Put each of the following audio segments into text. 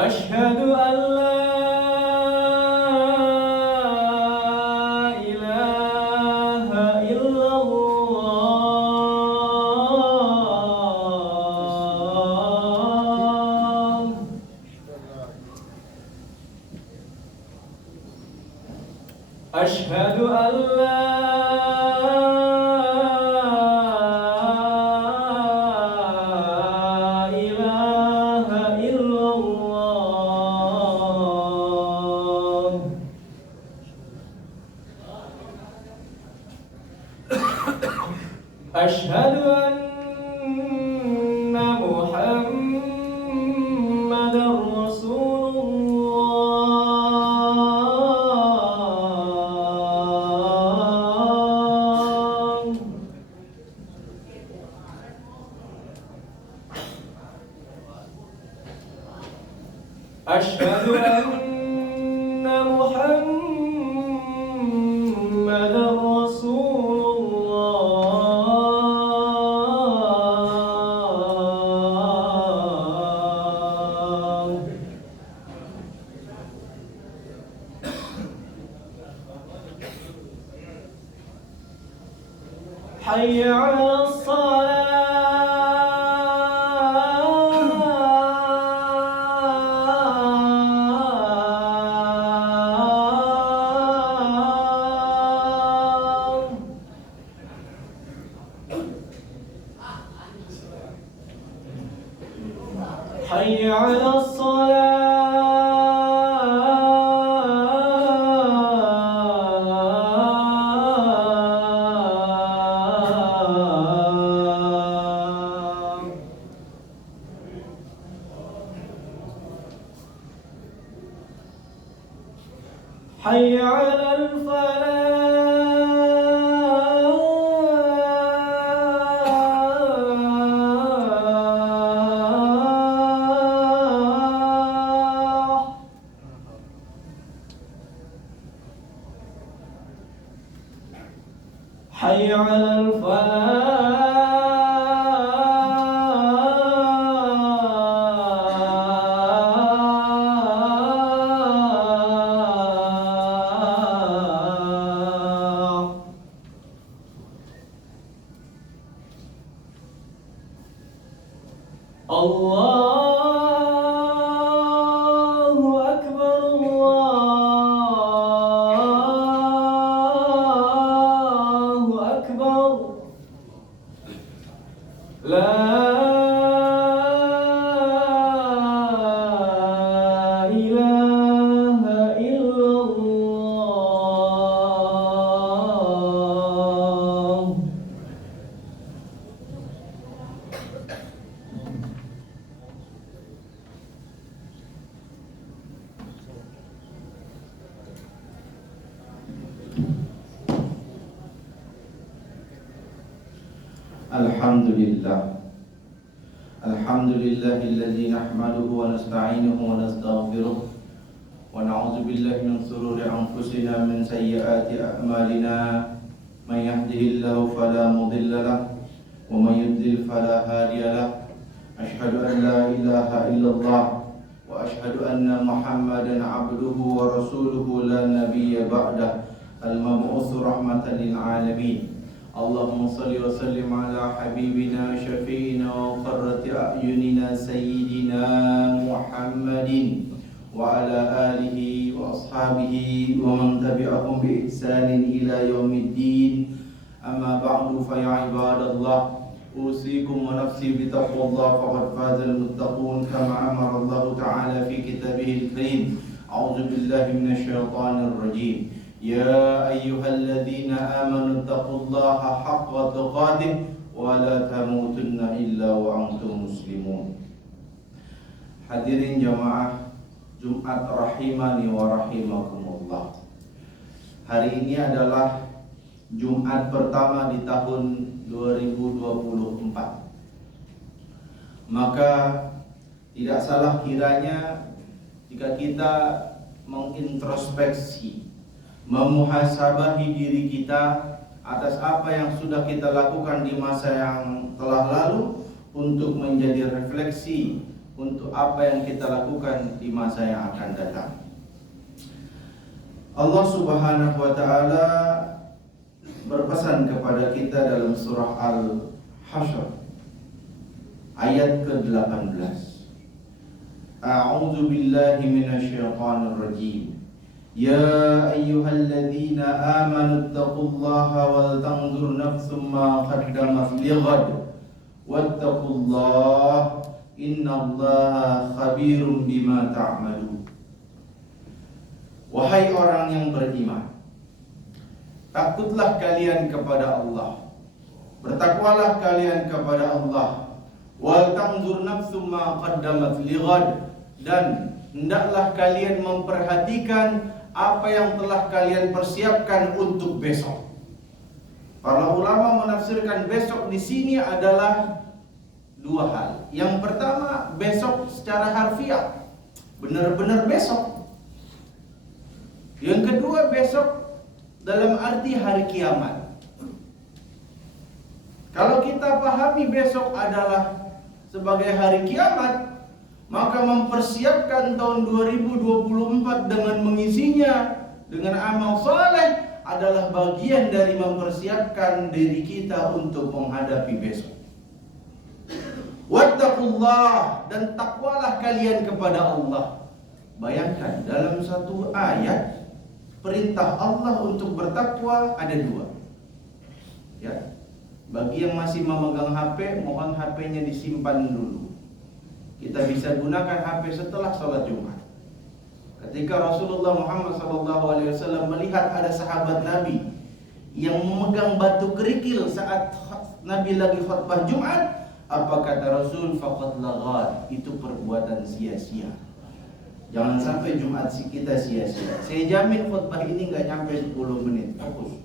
أشهد أن لا إله إلا الله. أشهد أن لا إله إلا الله. أشهد أن محمدًا رسول الله. أشهد أن محمدًا رسول الله. حي على الصلاة. حي على الصلاة. حي على الفلاح. حي على الفلاح. الله أكبر الله أكبر. لا إله إلا الله. Alhamdulillahilladzi nahmaduhu wa nasta'inuhu wa nastaghfiruh wa na'udzu billahi min shururi anfusina min sayyiati a'malina may yahdihillahu fala mudilla lahu wa may yudlil fala hadiya lahu. Asyhadu an la ilaha illallah wa asyhadu anna Muhammadan 'abduhu wa rasuluhu la nabiyya ba'dah al-mab'uts rahmatan lil alamin. Allahumma salli wa sallim ala habibina syafi'ina wa qurrati a'yunina sayyidina Muhammadin wa ala alihi wa ashabihi wa man tabi'ahum bi ihsanin ila yaumiddin. Amma ba'du, fa ya ibadallah, usikum wa nafsi bi taqwallah faqad fazal muttaqun kama amara Allah ta'ala fi kitabihil karim. A'udzu billahi minasy syaithanir rajim. Ya ayyuhalladzina amanu taqullaha haqqa tuqatih wa la tamutunna illa wa antum muslimun. Hadirin jamaah Jumat rahimani wa rahimakumullah. Hari ini adalah Jumat pertama di tahun 2024. Maka tidak salah kiranya jika kita mengintrospeksi, memuhasabahi diri kita atas apa yang sudah kita lakukan di masa yang telah lalu, untuk menjadi refleksi, untuk apa yang kita lakukan di masa yang akan datang. Allah Subhanahu wa taala berpesan kepada kita dalam surah Al-Hasyr ayat ke-18. A'udzu billahi minasyaitonir rajim. Ya ayyuhalladzina amanu taqullaha wal tanzur nafsum ma qaddamat lighad wattaqullaha innallaha khabirum bima ta'malun. Wahai orang yang beriman, takutlah kalian kepada Allah, bertakwalah kalian kepada Allah. Wal tanzur nafsum ma qaddamat lighad, dan hendaklah kalian memperhatikan apa yang telah kalian persiapkan untuk besok. Para ulama menafsirkan besok di sini adalah dua hal. Yang pertama, besok secara harfiah, benar-benar besok. Yang kedua, besok dalam arti hari kiamat. Kalau kita pahami besok adalah sebagai hari kiamat, maka mempersiapkan tahun 2024 dengan mengisinya dengan amal saleh adalah bagian dari mempersiapkan diri kita untuk menghadapi besok. Wattaqullah, dan takwalah kalian kepada Allah. Bayangkan, dalam satu ayat perintah Allah untuk bertakwa ada dua. Ya. Bagi yang masih memegang HP, mohon HP-nya disimpan dulu. Kita bisa gunakan HP setelah sholat Jumat. Ketika Rasulullah Muhammad SAW melihat ada sahabat Nabi yang memegang batu kerikil saat Nabi lagi khutbah Jumat, apa kata Rasul? Faqad laghat, itu perbuatan sia-sia. Jangan sampai Jumat kita sia-sia. Saya jamin khutbah ini nggak nyampe 10 menit. Fokus.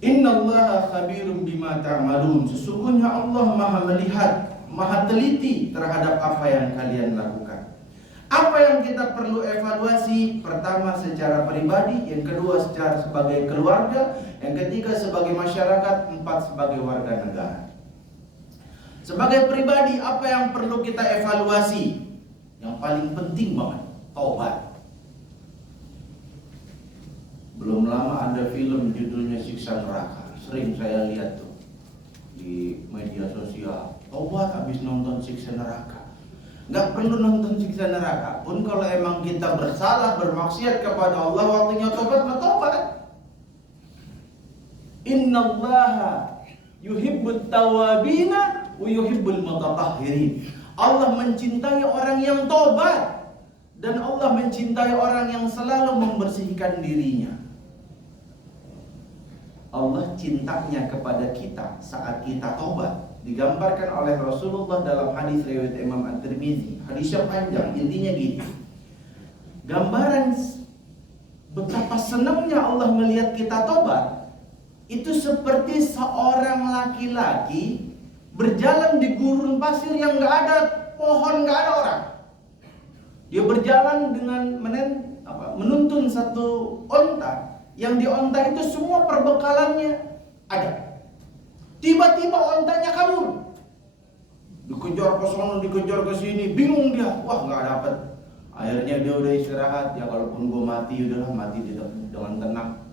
Innallaha khabirum bima ta'malun. Sesungguhnya Allah Maha melihat, Maha teliti terhadap apa yang kalian lakukan. Apa yang kita perlu evaluasi? Pertama secara pribadi, yang kedua secara sebagai keluarga, yang ketiga sebagai masyarakat, empat sebagai warga negara. Sebagai pribadi, apa yang perlu kita evaluasi? Yang paling penting banget, taubat. Belum lama ada film judulnya Siksa Neraka. Sering saya lihat tuh di media sosial. Taubat habis nonton Siksa Neraka. Gak perlu nonton Siksa Neraka pun, kalau emang kita bersalah, bermaksiat kepada Allah, waktunya tobat, bertobat. Innallaha yuhibbut tawabina wa yuhibbul mutatahhirin. Allah mencintai orang yang tobat, dan Allah mencintai orang yang selalu membersihkan dirinya. Allah cintanya kepada kita saat kita tobat digambarkan oleh Rasulullah dalam hadis riwayat Imam At-Tirmizi. Hadisnya panjang, intinya gini. Gambaran betapa senangnya Allah melihat kita tobat itu seperti seorang laki-laki berjalan di gurun pasir yang nggak ada pohon, nggak ada orang. Dia berjalan dengan menuntun satu onta, yang di onta itu semua perbekalannya ada. Tiba-tiba ontanya kabur. Dikejar ke sana, dikejar ke sini, bingung dia. Wah, nggak dapet. Akhirnya dia udah istirahat. Ya kalaupun gue mati, udahlah mati dengan tenang.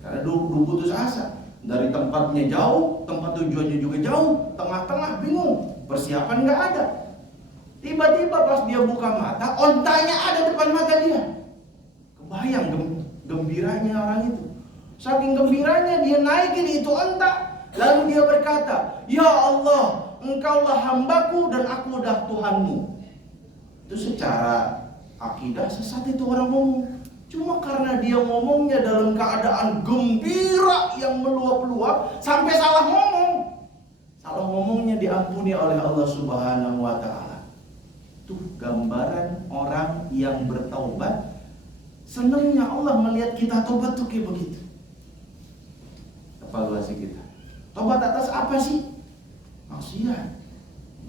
Karena dia putus asa. Dari tempatnya jauh, tempat tujuannya juga jauh, tengah-tengah bingung, persiapan nggak ada. Tiba-tiba pas dia buka mata, ontanya ada depan mata dia. Kebayang gembiranya orang itu. Saking gembiranya dia naikin itu onta, lalu dia berkata, "Ya Allah, Engkaulah hambaku dan aku dah Tuhanmu." Itu secara akidah sesat itu orang ngomong. Cuma karena dia ngomongnya dalam keadaan gembira yang meluap-luap sampai salah ngomong. Salah ngomongnya diampuni oleh Allah Subhanahu wa taala. Itu gambaran orang yang bertaubat. Senangnya Allah melihat kita tobat tuh kayak begitu. Evaluasi kita. Tobat atas apa sih? Maksiat.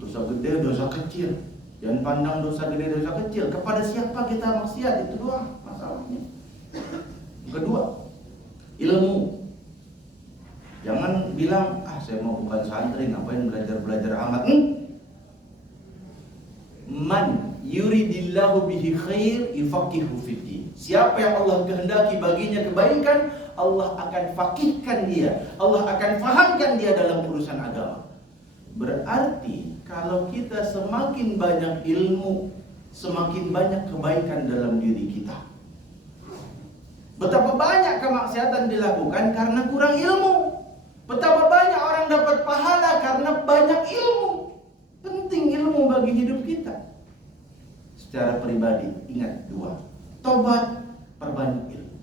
Dosa gede, dosa kecil. Jangan pandang dosa gede, dosa kecil. Kepada siapa kita maksiat, itu doang masalahnya. Kedua, ilmu. Jangan bilang, saya mau bukan santri, ngapain belajar-belajar amat. Man yuridillahu bihi khair yufaqihu fiddin. Siapa yang Allah kehendaki baginya kebaikan, Allah akan fakihkan dia, Allah akan fahamkan dia dalam urusan agama. Berarti kalau kita semakin banyak ilmu, semakin banyak kebaikan dalam diri kita. Betapa banyak kemaksiatan dilakukan karena kurang ilmu. Betapa banyak orang dapat pahala karena banyak ilmu. Penting ilmu bagi hidup kita. Secara pribadi, ingat dua: tobat, perbanyak ilmu.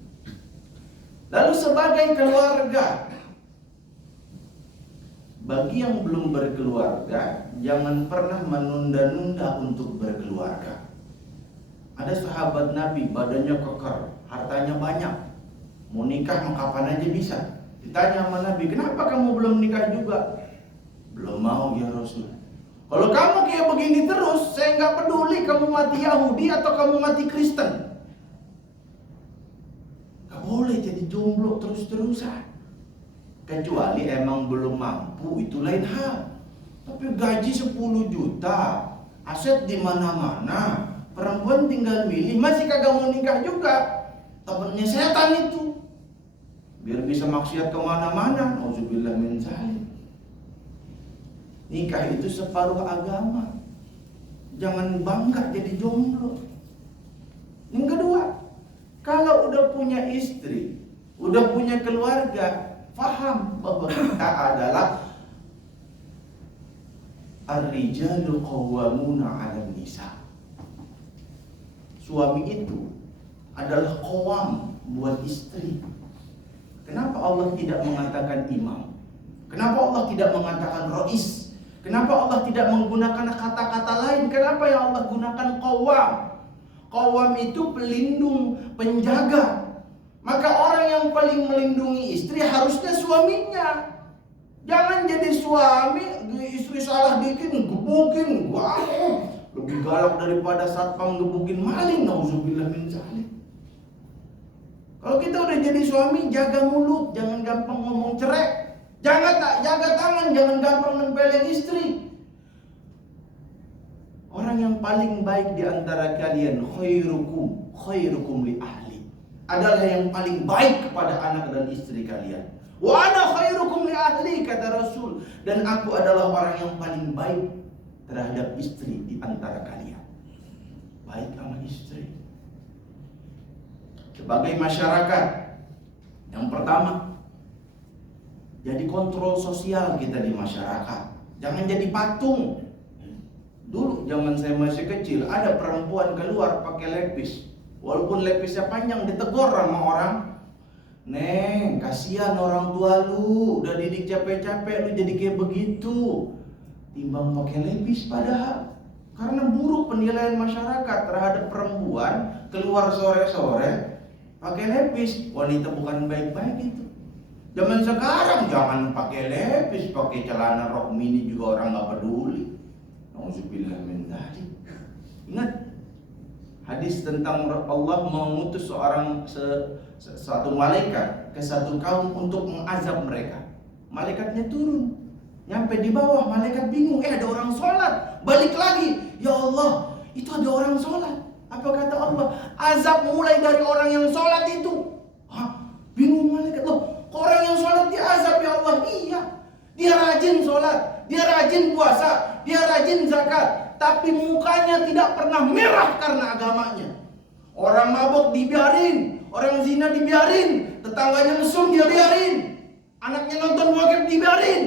Lalu sebagai keluarga, bagi yang belum berkeluarga, jangan pernah menunda-nunda untuk berkeluarga. Ada sahabat Nabi, badannya kekar, hartanya banyak, mau nikah kapan aja bisa. Ditanya sama Nabi, kenapa kamu belum nikah juga? Belum mau ya Rasul. Kalau kamu kayak begini terus, saya nggak peduli kamu mati Yahudi atau kamu mati Kristen. Gak boleh jadi jomblo terus-terusan. Kecuali emang belum mampu, itu lain hal. Tapi gaji 10 juta, aset di mana-mana, perempuan tinggal milih, masih kagak mau nikah juga. Temennya setan itu, biar bisa maksiat kemana-mana. Nauzubillah min dzalik. Nikah itu separuh agama. Jangan bangga jadi jomblo. Yang kedua, kalau udah punya istri, udah punya keluarga, faham bahwa kita adalah ar-rijalu qawwamuna 'alan nisa. Suami itu adalah qawam buat istri. Kenapa Allah tidak mengatakan imam? Kenapa Allah tidak mengatakan rais? Kenapa Allah tidak menggunakan kata-kata lain? Kenapa yang Allah gunakan qawwam? Qawwam itu pelindung, penjaga. Maka orang yang paling melindungi istri harusnya suaminya. Jangan jadi suami, istri salah dikit gebukin, wah, lebih galak daripada satpam gebukin maling. Nauzubillah min dzalik. Kalau kita udah jadi suami, jaga mulut, jangan gampang ngomong cerai. Jaga tangan, jangan gampang nempelin istri. Orang yang paling baik di antara kalian, khairukum li ahli, adalah yang paling baik kepada anak dan istri kalian. Wa ana khairukum li ahli, kata Rasul, dan aku adalah orang yang paling baik terhadap istri di antara kalian. Baik sama istri. Sebagai masyarakat, yang pertama, jadi kontrol sosial kita di masyarakat. Jangan jadi patung. Dulu zaman saya masih kecil, ada perempuan keluar pakai lepis. Walaupun lepisnya panjang, ditegur sama orang. Neng, kasihan orang tua lu, udah didik capek-capek, lu jadi kayak begitu. Timbang pakai lepis padahal. Karena buruk penilaian masyarakat terhadap perempuan keluar sore-sore pakai lepis. Wanita bukan baik-baik itu. Zaman sekarang jangan pakai lepis, pakai celana rok mini juga orang nggak peduli. Nauzubillah min dzalik. Ingat hadis tentang Allah mengutus satu malaikat ke satu kaum untuk mengazab mereka. Malaikatnya turun, nyampe di bawah, malaikat bingung, ada orang sholat, balik lagi, ya Allah, itu ada orang sholat. Apa kata Allah? Azab mulai dari orang yang sholat itu. Bingung malaikat, loh, orang yang sholat diazab ya Allah? Iya, dia rajin sholat, dia rajin puasa, dia rajin zakat, tapi mukanya tidak pernah merah karena agamanya. Orang mabuk dibiarin, orang zina dibiarin, tetangganya mesum dia biarin, anaknya nonton bokep dibiarin,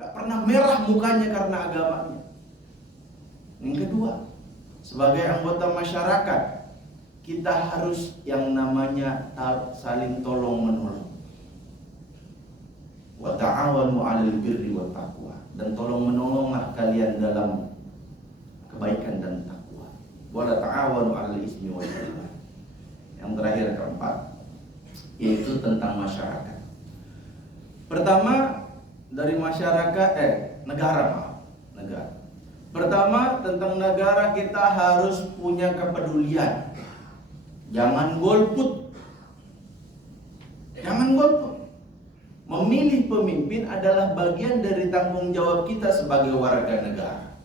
gak pernah merah mukanya karena agamanya. Yang kedua, sebagai anggota masyarakat, kita harus yang namanya saling tolong menolong. Wa ta'awanu 'alal birri wat taqwa, dan tolong menolonglah kalian dalam kebaikan dan takwa. Wa la ta'awanu 'alal ismi wal 'udwan. Yang terakhir, keempat, yaitu tentang masyarakat. Pertama, dari masyarakat negara. Pertama, tentang negara kita harus punya kepedulian. Jangan golput. Memilih pemimpin adalah bagian dari tanggung jawab kita sebagai warga negara.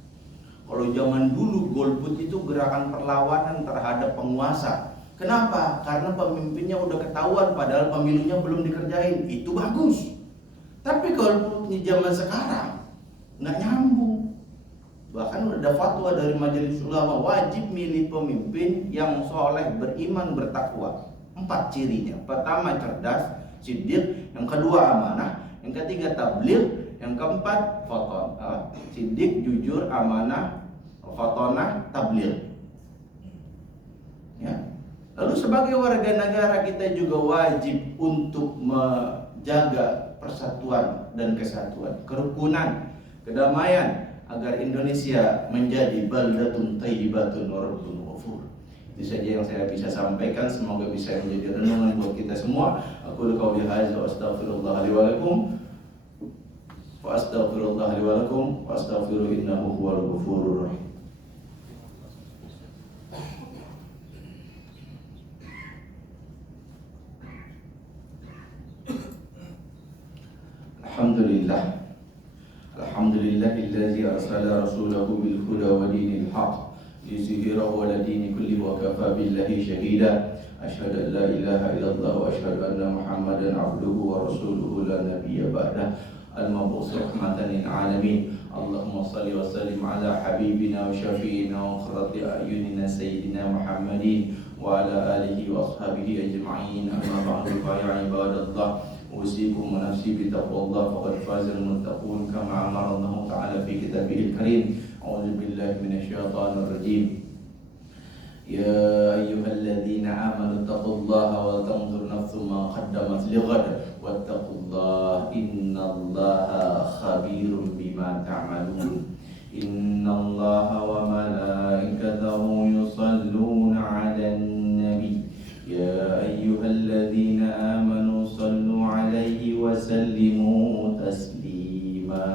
Kalau zaman dulu golput itu gerakan perlawanan terhadap penguasa. Kenapa? Karena pemimpinnya udah ketahuan padahal pemilunya belum dikerjain. Itu bagus. Tapi kalau di zaman sekarang nggak nyambung. Bahkan ada fatwa dari Majelis Ulama, wajib milih pemimpin yang soleh, beriman, bertakwa. 4 cirinya. Pertama cerdas, siddiq. Yang kedua amanah. Yang ketiga tabligh. Yang keempat siddiq, jujur, amanah, fatonah, tabligh. Ya. Lalu sebagai warga negara kita juga wajib untuk menjaga persatuan dan kesatuan, kerukunan, kedamaian agar Indonesia menjadi baldatun thayyibatun wa rabbun ghafur. Itu saja yang saya bisa sampaikan, semoga bisa menjadi renungan buat kita semua. Aku qouli hadza wa astaghfirullah li wa lakum. Wa astaghfirullah li wa lakum wa astaghfiruhu innahu huwal ghafurur rahim. Alhamdulillahillazi arsala rasulahu bil huda wa dinil haqq liyuzhirahu 'ala dini kullihi wa kafa billahi shahida. Asyhadu an la ilaha illallah wa asyhadu anna Muhammadan 'abduhu wa rasuluhu la nabiyya ba'dah. Al-mab'uts rahmatan lil 'alamin. Allahumma shalli wa sallim 'ala habibina wa syafi'ina wa qurrati a'yunina sayyidina Muhammadin wa 'ala alihi wa ashabihi ajma'in. Amma ba'du fa ya ibadallah, أوصيكم ونفسي بتقوى الله فقد فاز المتقون كما أمر الله تعالى في كتابه الكريم. أعوذ بالله من الشيطان الرجيم. يا أيها الذين آمنوا اتقوا الله ولتنظر نفس ما قدمت لغد واتقوا الله إن الله خبير بما تعملون. إن الله وملائكته يصلون على النبي يا أيها الذين آمنوا صلوا عليه وسلموا تسليما.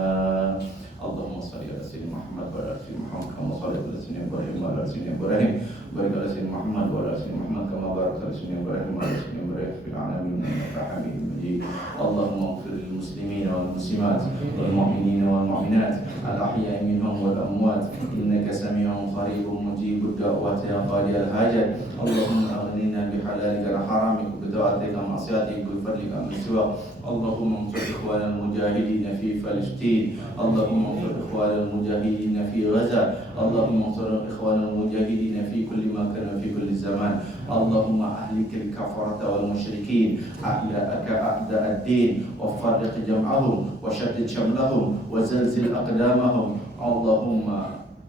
اللهم صل على سيدنا محمد وعلى آل سيدنا محمد كما صليت على سيدنا إبراهيم وعلى آل سيدنا إبراهيم. بارك على سيدنا محمد وعلى آل سيدنا محمد كما باركت على سيدنا إبراهيم وعلى آل سيدنا إبراهيم في العالمين إنك حميد مجيد. اللهم اغفر للمسلمين والمسلمات والمؤمنين والمؤمنات الأحياء منهم والأموات إنك سميع قريب مجيب الدعوات يا قاضي الحاجات. اللهم أغننا بحلالك عن حرامك وبطاعتك عن معصيتك وبفضلك عن سواك. اللهم انصر إخوان المجاهدين في فلسطين. اللهم انصر إخوان المجاهدين في غزة. اللهم انصر إخوان المجاهدين في كل مكان وفي كل زمان. اللهم أهلك الكفرة والمشركين أعداءك أعداء الدين وفرق جمعهم وشتت شملهم وزلزل أقدامهم.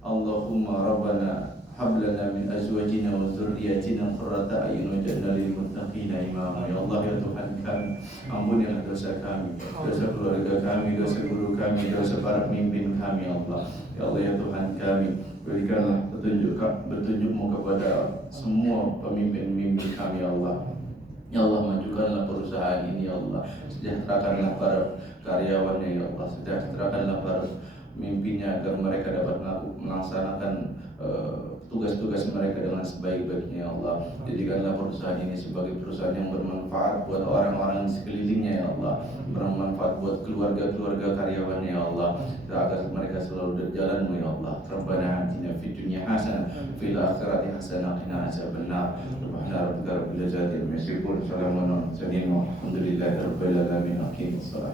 اللهم ربنا هب لنا من أزواجنا وذرياتنا قرة أعين واجعلنا للمتقين إماما. Ya Allah, ya Tuhan kami, ampunilah dosa kami, dosa keluarga kami, dosa guru kami, dosa para pemimpin kami. Ya Allah, ya Tuhan kami, berikanlah petunjuk-Mu kepada semua pemimpin-pemimpin kami. Ya Allah, ya Allah, majukanlah perusahaan ini. Ya Allah, sejahterakanlah para karyawannya. Ya Allah, sejahterakanlah para pemimpinnya agar mereka dapat melaksanakan tugas-tugas mereka dengan sebaik-baiknya. Ya Allah, jadikanlah perusahaan ini sebagai perusahaan yang bermanfaat buat orang-orang di sekelilingnya. Ya Allah, bermanfaat buat keluarga-keluarga karyawannya. Ya Allah, agar mereka selalu berjalan-Mu. Ya Allah, Rabbana atina fid dunya hasanah fil akhirati hasanah wa qina adzabannar. Subhana rabbika rabbil izzati amma yasifun, salamun alal mursalin walhamdulillahi rabbil alamin. Aqimus shalah.